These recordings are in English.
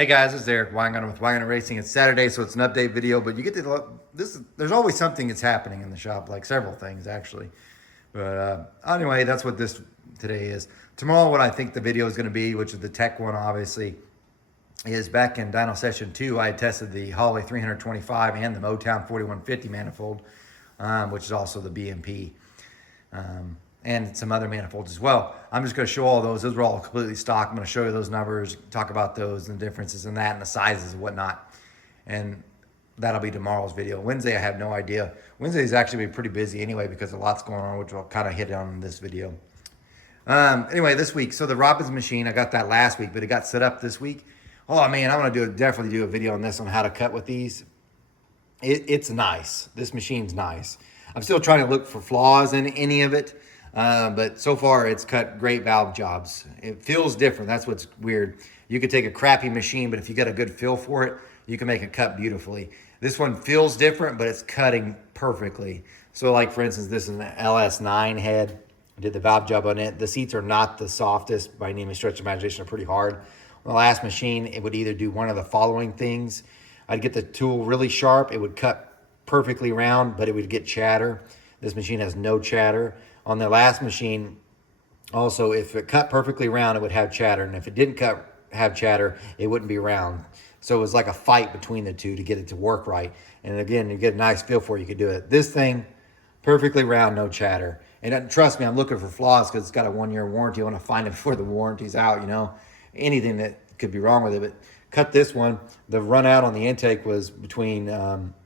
Hey guys, it's Eric Weingarten with Weingarten Racing. It's Saturday, so it's an update video. But you get to there's always something that's happening in the shop, like several things actually. But anyway, that's what this today is. Tomorrow, what I think the video is going to be, which is the tech one, obviously, is back in Dyno Session 2. I tested the Holley 325 and the Motown 4150 manifold, which is also the BMP. And some other manifolds as well. I'm just going to show all those. Those are all completely stock. I'm going to show you those numbers, talk about those and the differences in that and the sizes and whatnot. And that'll be tomorrow's video. Wednesday, I have no idea. Wednesday is actually pretty busy anyway because a lot's going on, which I'll kind of hit on in this video. Anyway, this week, so the Robbins machine, I got that last week, but it got set up this week. Oh man, I'm going to definitely do a video on this on how to cut with these. It's nice. This machine's nice. I'm still trying to look for flaws in any of it. But so far it's cut great valve jobs. It feels different. That's what's weird. You could take a crappy machine, but if you got a good feel for it, you can make it cut beautifully. This one feels different, but it's cutting perfectly. So like for instance, this is an LS9 head. I did the valve job on it. The seats are not the softest by any stretch of imagination. They're pretty hard. On the last machine, it would either do one of the following things. I'd get the tool really sharp. It would cut perfectly round, but it would get chatter. This machine has no chatter. On the last machine, also, if it cut perfectly round, it would have chatter. And if it didn't have chatter, it wouldn't be round. So it was like a fight between the two to get it to work right. And again, you get a nice feel for it, you could do it. This thing, perfectly round, no chatter. And trust me, I'm looking for flaws because it's got a 1-year warranty. I want to find it before the warranty's out, you know. Anything that could be wrong with it. But cut this one, the run out on the intake was between,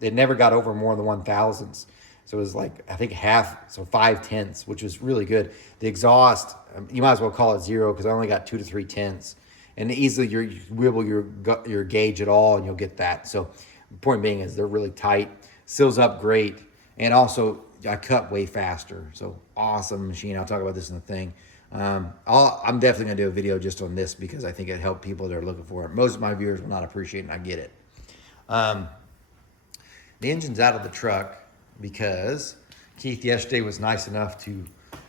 it never got over more than 1,000ths. So it was like, I think half, so 5/10ths, which was really good. The exhaust, you might as well call it 0 because I only got 2 to 3/10ths. And easily you wibble your gauge at all and you'll get that. So the point being is they're really tight, seals up great. And also I cut way faster. So awesome machine. I'll talk about this in the thing. I'm definitely gonna do a video just on this because I think it helped people that are looking for it. Most of my viewers will not appreciate it and I get it. The engine's out of the truck because Keith yesterday was nice enough to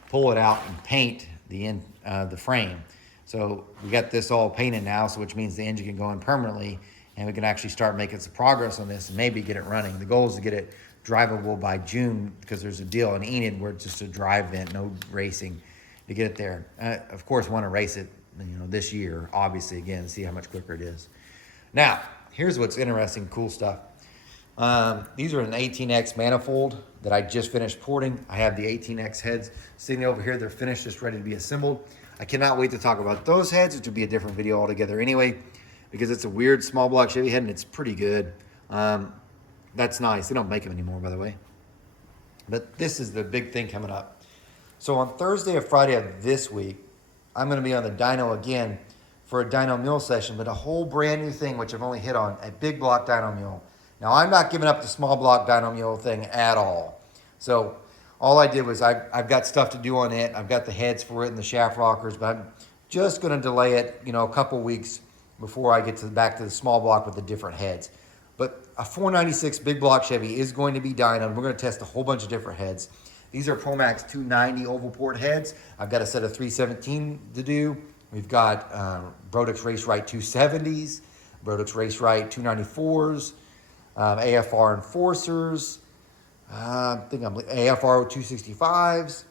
pull it out and paint the frame. So we got this all painted now, so which means the engine can go in permanently and we can actually start making some progress on this and maybe get it running. The goal is to get it drivable by June because there's a deal in Enid where it's just a drive event, no racing, to get it there. Of course, want to race it, you know, this year, obviously, again, see how much quicker it is. Now, here's what's interesting, cool stuff. These are an 18X manifold that I just finished porting. I have the 18X heads sitting over here. They're finished, just ready to be assembled. I cannot wait to talk about those heads, which will be a different video altogether anyway, because it's a weird small block Chevy head and it's pretty good. That's nice. They don't make them anymore, by the way. But this is the big thing coming up. So on Thursday or Friday of this week, I'm going to be on the dyno again for a dyno mule session, but a whole brand new thing, which I've only hit on, a big block dyno mule. Now, I'm not giving up the small block dyno mule thing at all. So all I did was I've got stuff to do on it. I've got the heads for it and the shaft rockers, but I'm just going to delay it, you know, a couple weeks before I get back to the small block with the different heads. But a 496 big block Chevy is going to be dyno. We're going to test a whole bunch of different heads. These are Promax 290 oval port heads. I've got a set of 317 to do. We've got Brodix Race Right 270s, Brodix Race Right 294s, AFR Enforcers, I think I'm AFR 265s,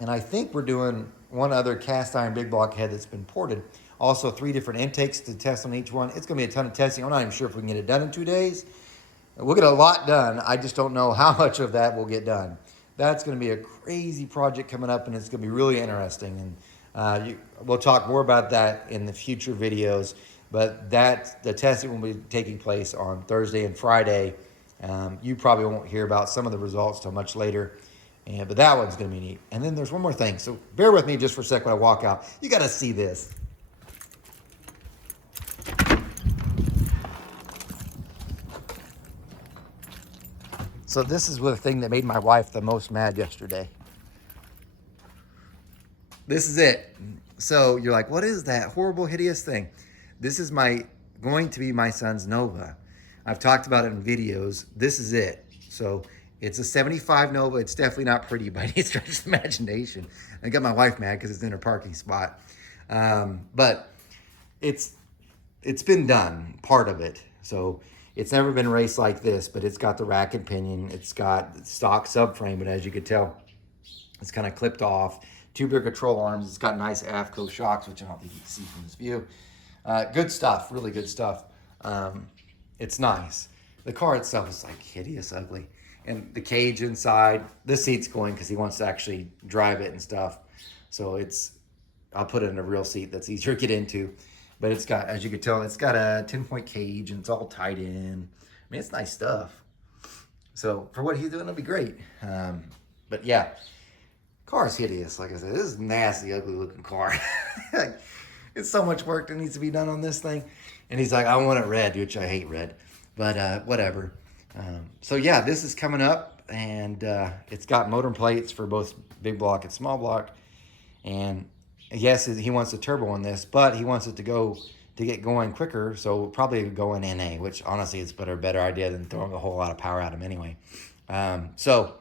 and I think we're doing one other cast iron big block head that's been ported. Also 3 different intakes to test on each one. It's gonna be a ton of testing. I'm not even sure if we can get it done in 2 days. We'll get a lot done. I just don't know how much of that will get done. That's gonna be a crazy project coming up and it's gonna be really interesting. And we'll talk more about that in the future videos. But the testing will be taking place on Thursday and Friday. You probably won't hear about some of the results till much later, but that one's gonna be neat. And then there's one more thing, so bear with me just for a sec when I walk out. You gotta see this. So this is the thing that made my wife the most mad yesterday. This is it. So you're like, what is that horrible, hideous thing? This is going to be my son's Nova. I've talked about it in videos. This is it. So it's a 75 Nova. It's definitely not pretty by any stretch of the imagination. I got my wife mad because it's in her parking spot. But it's it's been done, part of it. So it's never been raced like this, but it's got the rack and pinion. It's got stock subframe, but as you can tell, it's kind of clipped off. Two bigger control arms. It's got nice AFCO shocks, which I don't think you can see from this view. Good stuff, really good stuff. It's nice. The car itself is like hideous, ugly. And the cage inside, this seat's going because he wants to actually drive it and stuff. So I'll put it in a real seat that's easier to get into. But it's got, as you can tell, it's got a 10-point cage and it's all tied in. I mean, it's nice stuff. So for what he's doing, it'll be great. But yeah, car's hideous. Like I said, this is a nasty, ugly looking car. It's so much work that needs to be done on this thing. And he's like, I want it red, which I hate red. But whatever. So yeah, this is coming up, and it's got motor plates for both big block and small block. And yes, he wants a turbo on this, but he wants it to get going quicker, so probably go in NA, which honestly is a better idea than throwing a whole lot of power at him anyway. So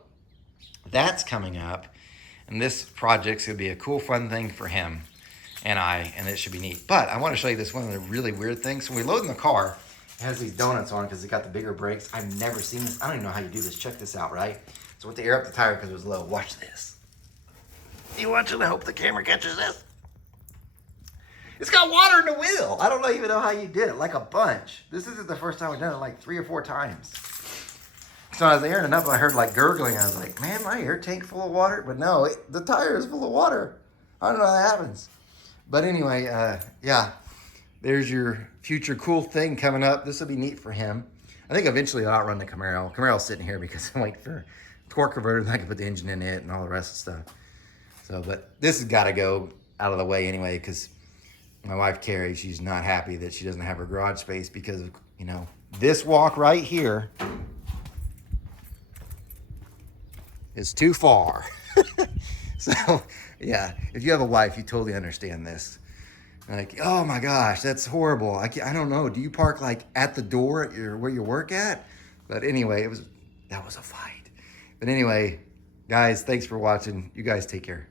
that's coming up, and this project's gonna be a cool, fun thing for him and it should be neat. But I want to show you this one of the really weird things. So when we load in the car, it has these donuts on because it got the bigger brakes. I've never seen this. I don't even know how you do this. Check this out, right? So with the air up the tire because it was low. Watch this. You want you to hope the camera catches this? It's got water in the wheel. I don't even know how you did it, like a bunch. This isn't the first time we've done it, like 3 or 4 times. So I was airing it up, I heard like gurgling. I was like, man, my air tank full of water? But no, the tire is full of water. I don't know how that happens. But anyway, yeah, there's your future cool thing coming up. This will be neat for him. I think eventually I'll outrun the Camaro. Camaro's sitting here because I'm waiting for torque converter, and I can put the engine in it and all the rest of the stuff. So, but this has got to go out of the way anyway, because my wife, Carrie, she's not happy that she doesn't have her garage space because of, you know, this walk right here is too far. So, yeah, if you have a wife, you totally understand this. Like, oh my gosh, that's horrible. I don't know. Do you park like at the door at where you work at? But anyway, that was a fight. But anyway, guys, thanks for watching. You guys take care.